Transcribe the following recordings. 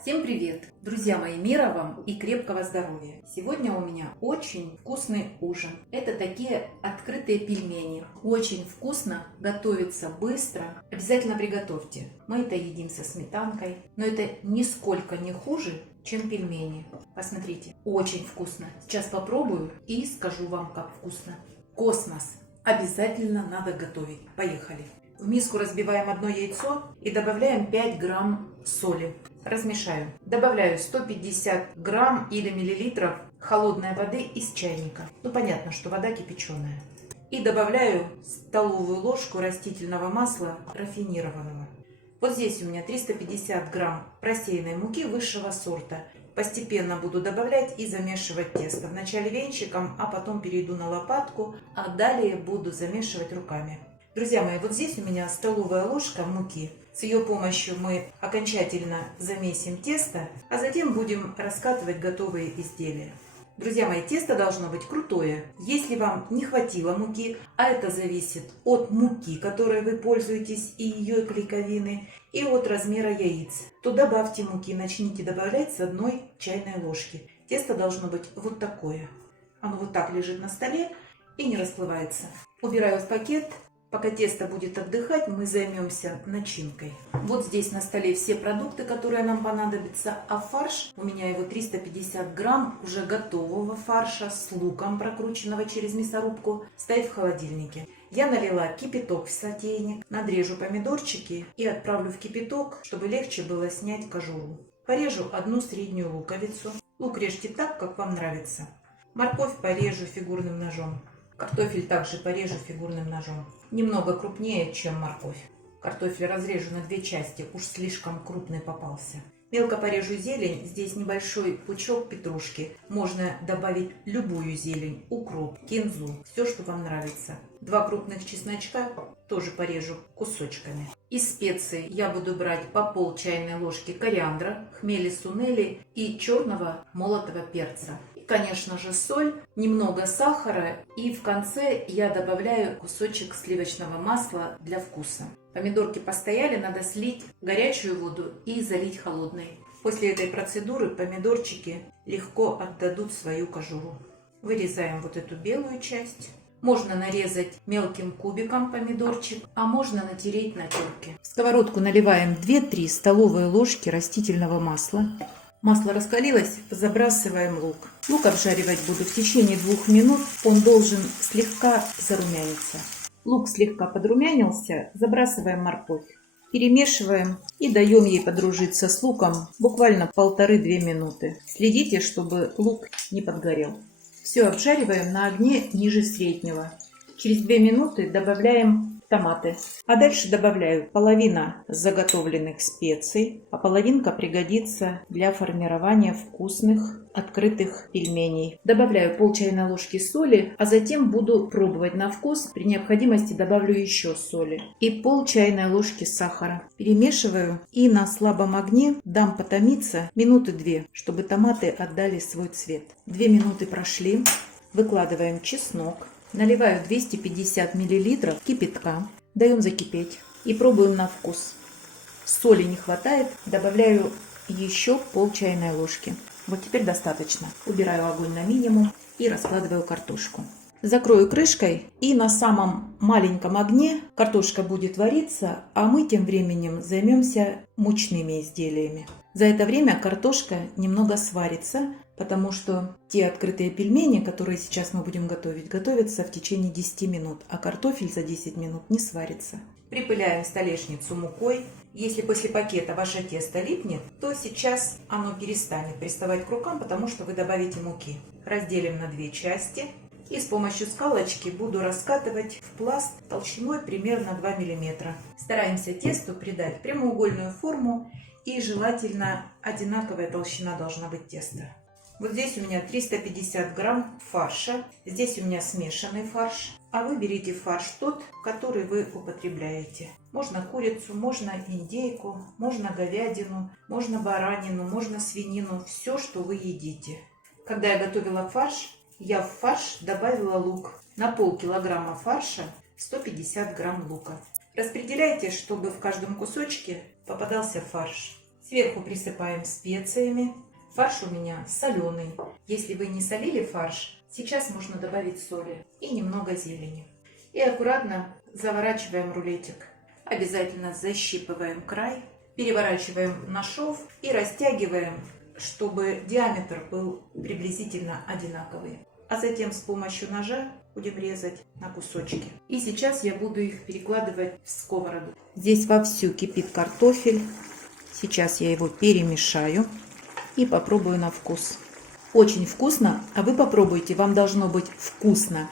Всем привет! Друзья мои, мира вам и крепкого здоровья! Сегодня у меня очень вкусный ужин. Это такие открытые пельмени. Очень вкусно, готовится быстро. Обязательно приготовьте. Мы это едим со сметанкой, но это нисколько не хуже, чем пельмени. Посмотрите, очень вкусно. Сейчас попробую и скажу вам, как вкусно. Космос! Обязательно надо готовить. Поехали! В миску разбиваем одно яйцо и добавляем 5 грамм соли. Размешаю. Добавляю 150 грамм или миллилитров холодной воды из чайника. Ну, понятно, что вода кипяченая. И добавляю столовую ложку растительного масла рафинированного. Вот здесь у меня 350 грамм просеянной муки высшего сорта. Постепенно буду добавлять и замешивать тесто. Вначале венчиком, а потом перейду на лопатку, а далее буду замешивать руками. Друзья мои, вот здесь у меня столовая ложка муки. С ее помощью мы окончательно замесим тесто, а затем будем раскатывать готовые изделия. Друзья мои, тесто должно быть крутое. Если вам не хватило муки, а это зависит от муки, которой вы пользуетесь, и ее клейковины, и от размера яиц, то добавьте муки, начните добавлять с 1 чайной ложки. Тесто должно быть вот такое. Оно вот так лежит на столе и не расплывается. Убираю в пакет. Пока тесто будет отдыхать, мы займемся начинкой. Вот здесь на столе все продукты, которые нам понадобятся. А фарш, у меня его 350 грамм уже готового фарша с луком, прокрученного через мясорубку, стоит в холодильнике. Я налила кипяток в сотейник, надрежу помидорчики и отправлю в кипяток, чтобы легче было снять кожуру. Порежу 1 среднюю луковицу. Лук режьте так, как вам нравится. Морковь порежу фигурным ножом. Картофель также порежу фигурным ножом. Немного крупнее, чем морковь. Картофель разрежу на 2 части, уж слишком крупный попался. Мелко порежу зелень. Здесь небольшой пучок петрушки. Можно добавить любую зелень, укроп, кинзу, все, что вам нравится. 2 крупных чесночка тоже порежу кусочками. Из специй я буду брать по пол чайной ложки кориандра, хмели сунели и черного молотого перца. Конечно же, соль, немного сахара и в конце я добавляю кусочек сливочного масла для вкуса. Помидорки постояли, надо слить горячую воду и залить холодной. После этой процедуры помидорчики легко отдадут свою кожуру. Вырезаем вот эту белую часть. Можно нарезать мелким кубиком помидорчик, а можно натереть на терке. В сковородку наливаем 2-3 столовые ложки растительного масла. Масло раскалилось, забрасываем лук. Лук обжаривать буду в течение 2 минут. Он должен слегка зарумяниться. Лук слегка подрумянился, забрасываем морковь. Перемешиваем и даем ей подружиться с луком буквально 1,5-2 минуты. Следите, чтобы лук не подгорел. Все обжариваем на огне ниже среднего. Через 2 минуты добавляем томаты. А дальше добавляю половина заготовленных специй, а половинка пригодится для формирования вкусных открытых пельменей. Добавляю пол чайной ложки соли, а затем буду пробовать на вкус. При необходимости добавлю еще соли. И пол чайной ложки сахара. Перемешиваю и на слабом огне дам потомиться 2 минуты, чтобы томаты отдали свой цвет. 2 минуты прошли. Выкладываем чеснок. Наливаю 250 мл кипятка, даем закипеть и пробуем на вкус. Соли не хватает, добавляю еще пол чайной ложки. Вот теперь достаточно. Убираю огонь на минимум и раскладываю картошку. Закрою крышкой и на самом маленьком огне картошка будет вариться, а мы тем временем займемся мучными изделиями. За это время картошка немного сварится, потому что те открытые пельмени, которые сейчас мы будем готовить, готовятся в течение 10 минут, а картофель за 10 минут не сварится. Припыляем столешницу мукой. Если после пакета ваше тесто липнет, то сейчас оно перестанет приставать к рукам, потому что вы добавите муки. Разделим на 2 части и с помощью скалочки буду раскатывать в пласт толщиной примерно 2 мм. Стараемся тесту придать прямоугольную форму и желательно одинаковая толщина должна быть теста. Вот здесь у меня 350 грамм фарша. Здесь у меня смешанный фарш. А вы берите фарш тот, который вы употребляете. Можно курицу, можно индейку, можно говядину, можно баранину, можно свинину. Все, что вы едите. Когда я готовила фарш, я в фарш добавила лук. На полкилограмма фарша 150 грамм лука. Распределяйте, чтобы в каждом кусочке попадался фарш. Сверху присыпаем специями. Фарш у меня соленый. Если вы не солили фарш, сейчас можно добавить соли и немного зелени. И аккуратно заворачиваем рулетик. Обязательно защипываем край, переворачиваем на шов и растягиваем, чтобы диаметр был приблизительно одинаковый. А затем с помощью ножа будем резать на кусочки. И сейчас я буду их перекладывать в сковороду. Здесь вовсю кипит картофель. Сейчас я его перемешаю и попробую на вкус. Очень вкусно, а вы попробуйте, вам должно быть вкусно.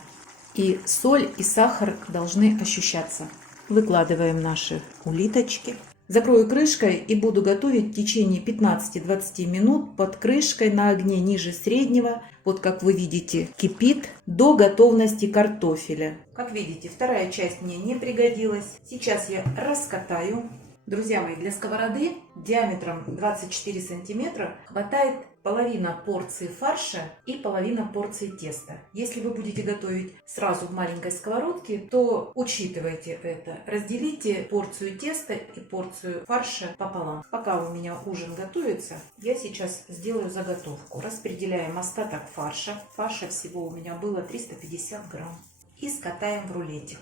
И соль, и сахар должны ощущаться. Выкладываем наши улиточки. Закрою крышкой и буду готовить в течение 15-20 минут под крышкой на огне ниже среднего. Вот как вы видите, кипит до готовности картофеля. Как видите, вторая часть мне не пригодилась. Сейчас я раскатаю. Друзья мои, для сковороды диаметром 24 сантиметра хватает половина порции фарша и половина порции теста. Если вы будете готовить сразу в маленькой сковородке, то учитывайте это. Разделите порцию теста и порцию фарша пополам. Пока у меня ужин готовится, я сейчас сделаю заготовку. Распределяем остаток фарша. Фарша всего у меня было 350 грамм. И скатаем в рулетик.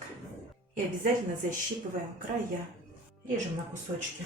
И обязательно защипываем края. Режем на кусочки.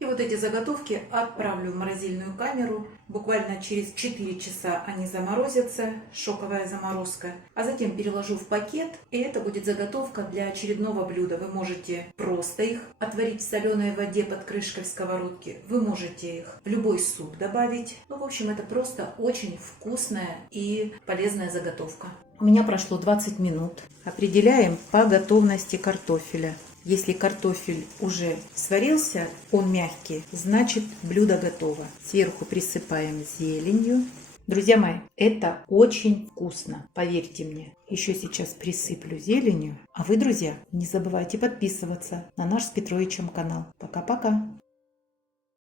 И вот эти заготовки отправлю в морозильную камеру. Буквально через 4 часа они заморозятся, шоковая заморозка. А затем переложу в пакет, и это будет заготовка для очередного блюда. Вы можете просто их отварить в соленой воде под крышкой в сковородке. Вы можете их в любой суп добавить. Ну, в общем, это просто очень вкусная и полезная заготовка. У меня прошло 20 минут. Определяем по готовности картофеля. Если картофель уже сварился, он мягкий, значит блюдо готово. Сверху присыпаем зеленью. Друзья мои, это очень вкусно, поверьте мне. Еще сейчас присыплю зеленью. А вы, друзья, не забывайте подписываться на наш с Петровичем канал. Пока-пока!